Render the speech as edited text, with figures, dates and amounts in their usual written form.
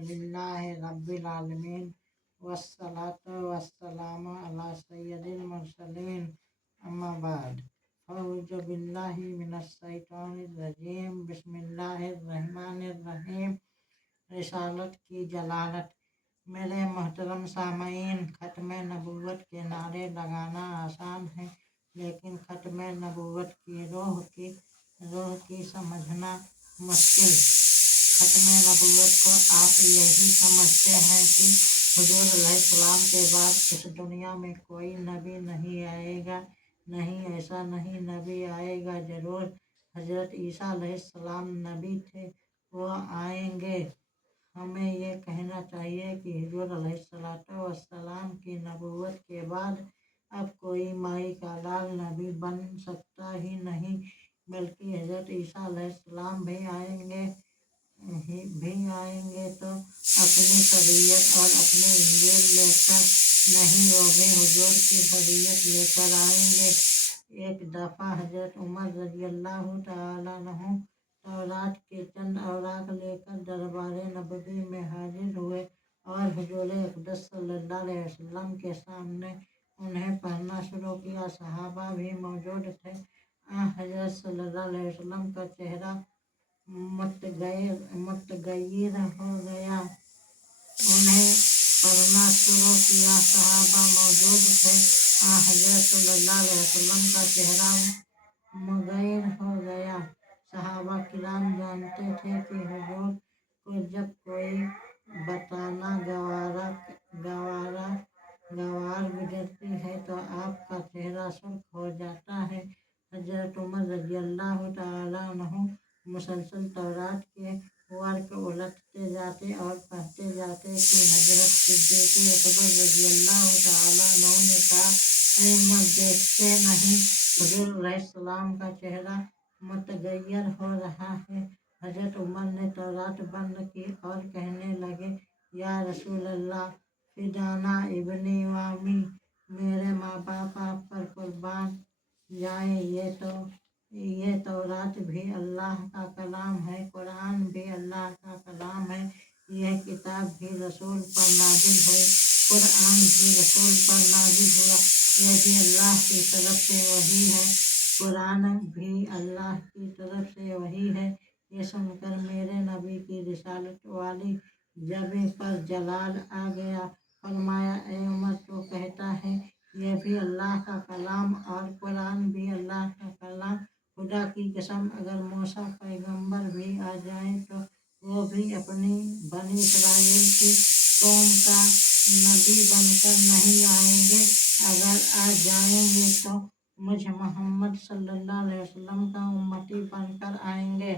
लिल्लाहि रब्बिल आलमीन वस्सलातु वस्सलामु अला सय्यदिल मुरसलीन अम्मा बाद औज़ु बिल्लाहि मिनश शैतानिर रजीम बिस्मिल्लाहिर रहमानिर रहीम। रिसालत की जलालत। मेरे मोहतरम सामईन, खत्म नबूवत के नारे लगाना आसान है, लेकिन खत्म नबूवत की रूह की समझना मुश्किल। खत्म नबूवत को आप यही समझते हैं कि हुजूर अलैहिस्सलाम के बाद इस दुनिया में कोई नबी नहीं आएगा। नहीं, ऐसा नहीं, नबी आएगा जरूर। हजरत ईसा अलैहिस्सलाम नबी थे, वो आएंगे। हमें ये कहना चाहिए कि हुजूर अलैहिस्सलाम की नबूवत के बाद अब कोई माई का लाल नबी बन सकता ही नहीं, बल्कि हजरत ईसा अलैहिस्सलाम भी आएंगे तो अपनी शरीयत और अपनी इंजील लेकर नहीं, वो भी हुजूर की शरीयत लेकर आएंगे। एक दफ़ा हजरत उमर रज़ियल्लाहु तआला अन्हु तौरात के चंद औराक लेकर दरबार नबवी में हाजिर हुए और हुजूर अक़दस सल्लल्लाहु अलैहि वसल्लम के सामने उन्हें पढ़ना शुरू किया। सहाबा भी मौजूद थे। हजरत सल्लल्लाहु अलैहि वसल्लम का चेहरा मुतगय्यर हो गया। उन्हें पढ़ना शुरू किया, सहाबा मौजूद थे। हजरत सल्लल्लाहु अलैहि वसल्लम का चेहरा मुग़य्यर हो गया। सहाबा किराम जानते थे कि हुजूर को जब कोई बताना गवार गुजरती है तो आपका चेहरा सुर्ख हो जाता है। हजरत उमर रज़ियल्लाहु तआला अन्हु मुसलसल तौरात के वर्क उलटते जाते और पढ़ते जाते कि हजरत सिद्दीक़ अकबर रज़ियल्लाहु तआला अन्हु ने कहा, ऐ उमर, देखते नहीं हुजूर अलैहिस्सलाम का चेहरा मुतगय्यर हो रहा है। हजरत उमर ने तौरात बंद की और कहने लगे, या रसूल अल्लाह, फिदाना इब्नी व अम्मी, मेरे माँ बाप आप पर कुर्बान जाए। ये तौरात भी अल्लाह का कलाम है, कुरान भी अल्लाह का कलाम है। यह किताब भी रसूल पर नाजिल हुई, कुरान भी रसूल पर नाजिल हुआ। यह भी अल्लाह की तरफ से वही है, कुरान भी अल्लाह की तरफ से वही है। ये सुनकर मेरे नबी की रिसालत वाली जबे पर जलाल आ गया। फरमाया, ए उमर, तो कहता है ये भी अल्लाह का कलाम और कुरान भी अल्लाह का कलाम। खुदा की कसम, अगर मूसा पैगंबर भी आ जाएं तो वो भी अपनी बनी इस्राएल की कौम का नबी बनकर नहीं आएंगे। अगर आ जाएंगे तो मुझ मोहम्मद सल्लल्लाहु अलैहि वसल्लम का उम्मती बनकर आएंगे।